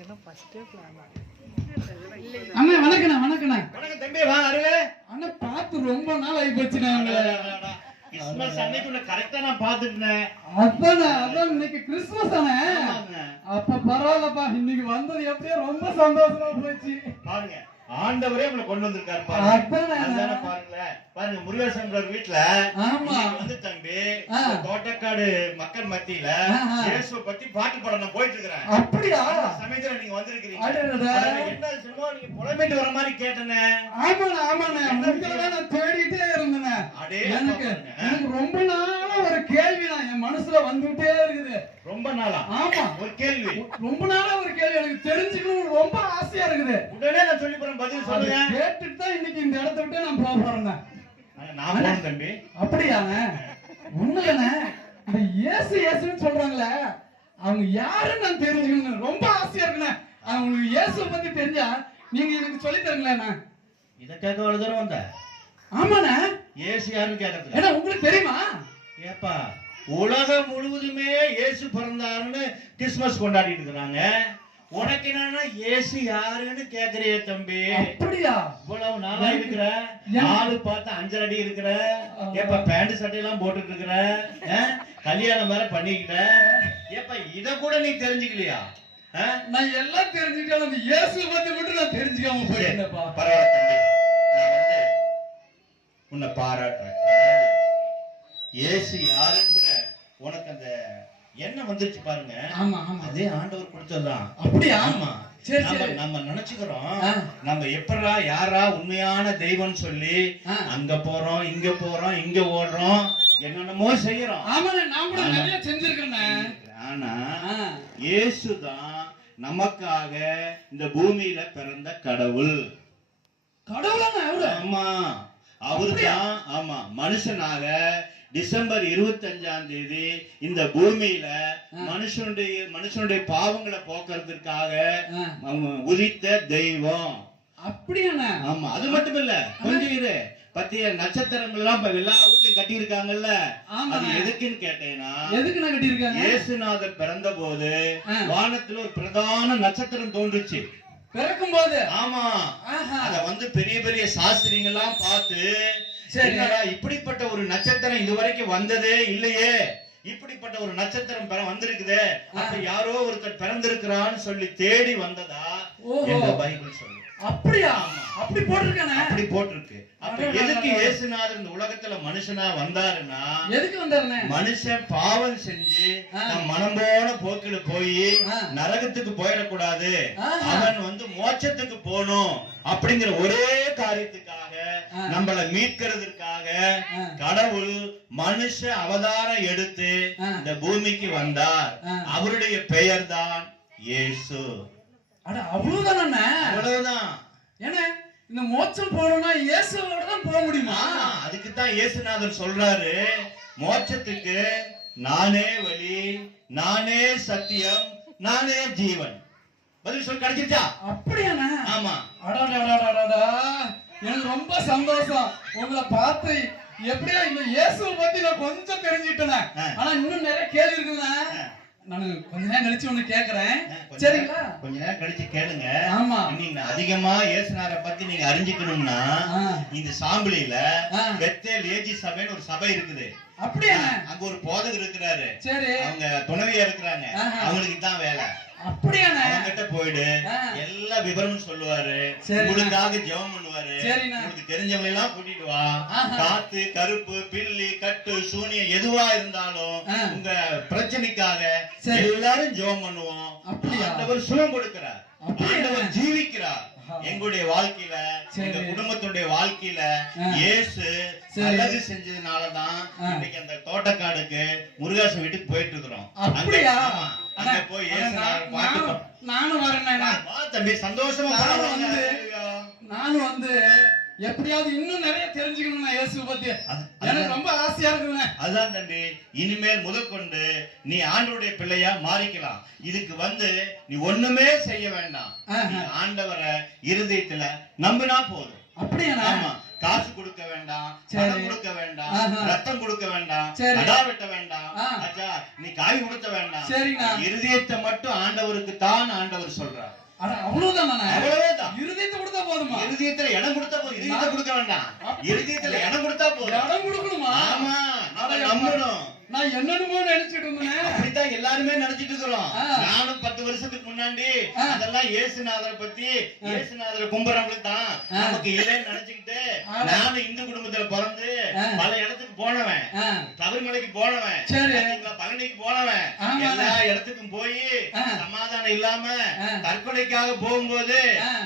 இதெல்லாம் ஃபர்ஸ்டே பிளான் அண்ணா வணக்கண்ணா வணக்கண்ணா. வணக்கம் தம்பி வா அருளே. அண்ணா பார்த்து ரொம்ப நாள் ஆகி போச்சுண்ணா உங்களை கிறிஸ்துமஸ் அன்னைக்கு உன்னை கரெக்டா நான் பாத்துட்டேன் அதானே அதான் இன்னைக்கு கிறிஸ்துமஸ் தானே அப்ப பரவாயில்லப்பா இன்னைக்கு வந்தது எப்படியோ ரொம்ப சந்தோஷமா போச்சு. பாருங்க. ஆண்டவரே உங்களை கொண்டு வந்திருக்காரு. பாருங்க. பாருங்களேன். பாருங்க முருகேசன் வீட்டுல வந்து தம்பி தோட்டக்காடு மக்கள் மத்தியில ஆஹா. இயேசுவை பத்தி பாட்டு பாட நான் போயிட்டு இருக்கிறேன் அப்படியா சமயத்துல நீங்க வந்திருக்கிறீங்க. என்ன சும்மா நீங்க புலம்பிட்டு வர மாதிரி கேட்டனே. ஆமாண்ணா ஆமாண்ணா. நான் தேடிட்டே இருந்தேண்ணே. அடே எனக்கு. எனக்கு ரொம்ப நாளா ஒரு கேள்விண்ணா. என் மனசுல வந்துட்டே இருக்குது. ரொம்ப நாளா? ஆமா. ஒரு கேள்வி. ரொம்ப நாளா ஒரு கேள்வி. எனக்கு தெரிஞ்சுக்கணும்னு ரொம்ப ஆசையா இருக்குது. உடனே நான் பதில் சொல்லுங்க. கேட்டுட்டு தான் இன்னைக்கு இந்த இடத்த விட்டு நான் போக போறேன் நான் போறேன் தம்பி. அப்படியாண்ணே? உண்மையாண்ணே இந்த இயேசு இயேசுன்னு சொல்றாங்களே அவங்க யாருன்னு நான் தெரிஞ்சுக்கணும் ரொம்ப ஆசையா இருக்குண்ணே. அவங்களுக்கு இயேசுவை பத்தி தெரிஞ்சா நீங்க எனக்கு சொல்லி தருங்களேண்ணே. இத கேட்க அவ்வளவு தூரம் வந்த? ஆமாண்ணே. ஏசு யாருன்னு கேட்கறதுக்கு ஏன்னா உங்களுக்கு தெரியுமா? ஏப்பா உலகம் முழுவதுமே இயேசு பிறந்தாருன்னு கிறிஸ்துமஸ் கொண்டாடிட்டு இருக்கிறாங்க. உனக்கு என்னன்னா இயேசு யாருன்னு கேக்குறியே தம்பி அப்படியா இவ்வளவு நாளா இருக்கிற? ஆளு பார்த்து அஞ்சரை அடி இருக்கிற ஏப்பா பேண்ட் சட்டையெல்லாம் போட்டுட்டு இருக்கிற? கல்யாணம் வேற பண்ணிக்கிட்ட ஏப்பா இத கூட நீ தெரிஞ்சுக்கலையா? நான் எல்லாம் தெரிஞ்சுக்கிட்டாலும் அந்த இயேசுவை பத்தி மட்டும் நான் தெரிஞ்சுக்காம போயிருந்தேன்ப்பா பரவாயில்ல தம்பி நான் வந்து உன்னை பாராட்டுறேன் இயேசு யாருங்கிற உனக்கு அந்த எண்ணம் வந்துருச்சு பாருங்க. ஆமா ஆமா. அதே ஆண்டவர் கொடுத்ததுதான் அப்படியா? ஆமா. நம்ம நினைச்சுக்கிறோம். நம்ம எப்படா யாரா உண்மையான தெய்வம் சொல்லி. அங்க போறோம் இங்க போறோம் இங்க ஓடுறோம் என்னென்னமோ செய்யறோம். ஆமாண்ணே நான் கூட ஆமா. நிறைய ஆனா. இயேசுதான் நமக்காக இந்த பூமியில பிறந்த கடவுள். அவரு. ஆமா. அவர்தான் ஆமா மனுஷனாக டிசம்பர் இருபத்தஞ்சாம் தேதி இந்த பூமியில மனுஷனுடைய மனுஷனுடைய பாவங்களை போக்குறதுக்காக உதித்த தெய்வம். அப்படியாண்ணே? ஆமா அது மட்டும் இல்ல கொஞ்சம் இரு. பத்திய நட்சத்திரங்கள் எல்லாம் இப்ப எல்லா வீட்லயும் கட்டி இருக்காங்கல்ல. அது எதுக்குன்னு கேட்டேன்னா எதுக்கு நான் கட்டியிருக்காங்க? இயேசுநாதர் பிறந்த போது. வானத்துல ஒரு பிரதான நட்சத்திரம் தோன்றுச்சு. பிறக்கும் போது ஆமா. அத வந்து பெரிய பெரிய சாஸ்திரிங்கெல்லாம் பார்த்து சரி. என்னடா இப்படிப்பட்ட ஒரு நட்சத்திரம் இதுவரைக்கும் வந்ததே இல்லையே. இப்படிப்பட்ட ஒரு நட்சத்திரம் பெற வந்திருக்குதே. அப்ப யாரோ ஒருத்தர் பிறந்திருக்கிறான்னு சொல்லி தேடி வந்ததா. என்ற பைபிள் சொல்லு அப்படியா அப்படி போட்டிருக்கானே அப்படி போட்டிருக்கு அப்ப. எதுக்கு இயேசுநாதர் இந்த உலகத்துல மனுஷனா வந்தாருன்னா எதுக்கு வந்தாருண்ணே மனுஷன் பாவம் செஞ்சு. தன் மனம் போன போக்குல போய். நரகத்துக்கு போயிடக்கூடாது. அவன் வந்து மோட்சத்துக்கு போகணும் அப்படிங்கிற ஒரே காரியத்துக்காக. நம்மள மீட்கிறதுக்காக. கடவுள் மனுஷ அவதாரம் எடுத்து. இந்த பூமிக்கு வந்தார். அவருடைய பெயர் தான் இயேசு அட அவ்வளவுதானே அவ்வளவுதான். ஏன்னா இந்த மோட்சம் போகணும்னா இயேசுவோட தான் போக முடியுமா? ஆமா, அதுக்குத்தான் இயேசுநாதர் சொல்றாரு. மோட்சத்துக்கு நானே வழி நானே சத்தியம் நானே ஜீவன். பதில் சொல் கிடைச்சிருச்சா? அப்படியாண்ணே? ஆமா. அடடடடடடா. எனக்கு ரொம்ப சந்தோஷம். உங்களை பார்த்து எப்படியா இந்த இயேசுவை பத்தி நான் கொஞ்சம் தெரிஞ்சுக்கிட்டேனே ஆ. ஆனா இன்னும் நிறைய கேள்வி இருக்குண்ணே. நான் கொஞ்ச நேரம் கழிச்சு ஒண்ணு கேக்குறேன். சரிங்களா? கொஞ்ச நேரம் கழிச்சு கேளுங்க. ஆமா. நீங்க அதிகமா இயேசுநாதரை பத்தி நீங்க அறிஞ்சுக்கணும்னா. இந்த சாம்பிளில. பெத்தேல் ஏஜி சபைன்னு ஒரு சபை இருக்குது. அப்படியாண்ணே அங்க ஒரு போதகர் இருக்கிறாரு. சரி. அவங்க துணைவியா இருக்கிறாங்க. அவங்களுக்கு தான் வேலை. அப்படியாண்ணே அவங்கிட்ட போயிடு. எல்லா விவரமும் சொல்லுவாரு. உங்களுக்காக ஜெபம் பண்ணுவாரு. உங்களுக்கு தெரிஞ்சவங்க எல்லாம் கூட்டிட்டு வா. காத்து கருப்பு பில்லி கட்டு சூனியம் எதுவா இருந்தாலும். உங்க பிரச்சனைக்காக. எல்லாரும் ஜெபம் பண்ணுவோம்? ஆண்டவர் சுகம் கொடுக்கிறார்? ஆண்டவர் ஜீவிக்கிறார். எங்களுடைய வாழ்க்கையில. எங்க குடும்பத்துடைய வாழ்க்கையில. இயேசு சரி. நல்லது செஞ்சதுனாலதான். இன்னைக்கு அந்த தோட்டக்காடுக்கு முருகாசன் வீட்டுக்கு போயிட்டு இருக்கிறோம். அண்ணா, அங்க போய் நான்- பாட்டு நானும் பா- நானும் வரேண்ணே வா தம்பி சந்தோஷமா நானும். வந்து- ஐயோ. நானும் வந்து எப்படியாவது இன்னும் நிறைய தெரிஞ்சுக்கணும் இயேசு பத்தி. எனக்கு ரொம்ப ஆசையா இருக்குண்ணே அதுதான் தம்பி இனிமேல் முதற்கொண்டு நீ ஆண்டவருடைய பிள்ளையா மாறிக்கலாம். இதுக்கு வந்து நீ ஒண்ணுமே செய்ய வேண்டாம். ஆண்டவரை இருதயத்துல நம்பினா போதும். அப்படியாண்ணா. ஆமா. கொடுக்க வேண்டாம். பணம் கொடுக்க வேண்டாம். ரத்தம் கொடுக்க வேண்டாம். கடா வெட்ட வேண்டாம். ஆ. ஆச்சா நீ காய் கொடுத்த வேண்டாம். இருதயத்தை மட்டும் ஆண்டவருக்கு தான் ஆண்டவர் சொல்றார். அவ்வளவுதானே? இருதயத்தை கொடுத்தா போதுமா? இருதயத்துல இடம் கொடுத்தா போதும். இருதயத்தை கொடுக்க வேண்டாம். இருதயத்துல இடம் கொடுத்தா போதும். இடம் கொடுக்கணுமா? ஆமா நம்பணும். நான் என்னென்னமோ நினைச்சிட்டு இருந்தேன். அப்படித்தான் எல்லாருமே நினைச்சிட்டு இருக்கிறோம். நானும் பத்து வருஷத்துக்கு முன்னாடி. அதெல்லாம் இயேசுநாதரை பத்தி இயேசுநாதரை கும்புறவங்களுக்கு தான். நமக்கு இல்லைன்னு நினைச்சுக்கிட்டு. நானும் இந்து குடும்பத்துல பிறந்து. பல இடத்துக்கு போனவன் சபரிமலைக்கு போனவன் பழனிக்கு போனவன். எல்லா இடத்துக்கும் போய். சமாதானம் இல்லாம. தற்கொலைக்காக போகும்போது.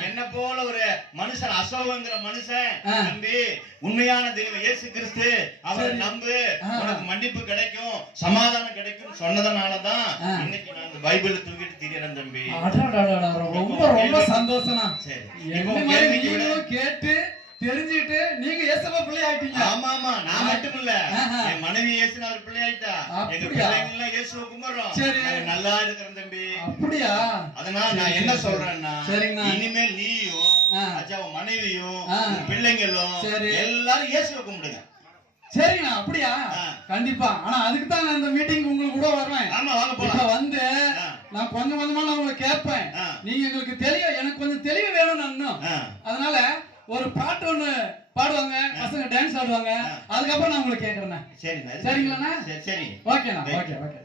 என்ன போல ஒரு மனுஷன் அசோகங்கிற மனுஷன் ஆ. தம்பி உண்மையான தெய்வம் இயேசு கிறிஸ்து அவரை. நம்பு. உனக்கு மன்னிப்பு கிடைக்கும் சமாதானம் கிடைக்கும் சொன்னதுனாலதான். இன்னைக்கு நான் பைபிளை தூக்கிட்டு தம்பி. ரொம்ப ரொம்ப நீங்களும் கேட்டு தெரிஞ்சுட்டு நீங்க ஏசப்பா பிள்ளை ஆயிட்டீங்க. ஆமா ஆமா. நான் மட்டும் இல்ல ஆஹா. என் மனைவி இயேசுனார் பிள்ளையாயிட்டா எங்க? பிள்ளைங்க எல்லாம் கும்பிடுறோம். சரி. நல்லா இருக்கிறோம் தம்பி. அப்படியா? அதனால நான் என்ன சொல்றேன்னா. இனிமேல் நீயும் உன் மனைவியும் பிள்ளைங்களும். எல்லாரும் இயேசுவை கும்பிடுங்க. சரிண்ணா அப்படியா. கண்டிப்பா ஆனா அதுக்கு தான் நான் இந்த மீட்டிங் உங்களுக்கு கூட வருவேன் ஆமா வாங்க போலாம் வந்து. நான் கொஞ்சம் கொஞ்சமா நான் உங்களை கேட்பேன். நீங்க எங்களுக்கு தெளிவு எனக்கு கொஞ்சம் தெளிவு வேணும் நான். அதனால ஒரு பாட்டு ஒண்ணு பாடுவாங்க பசங்க டான்ஸ் ஆடுவாங்க. அதுக்கப்புறம் நான் உங்களுக்கு கேக்குறேண்ணா சரிண்ணா சரிங்களாண்ணா? சரி சரி ஓகேண்ணா. Okay okay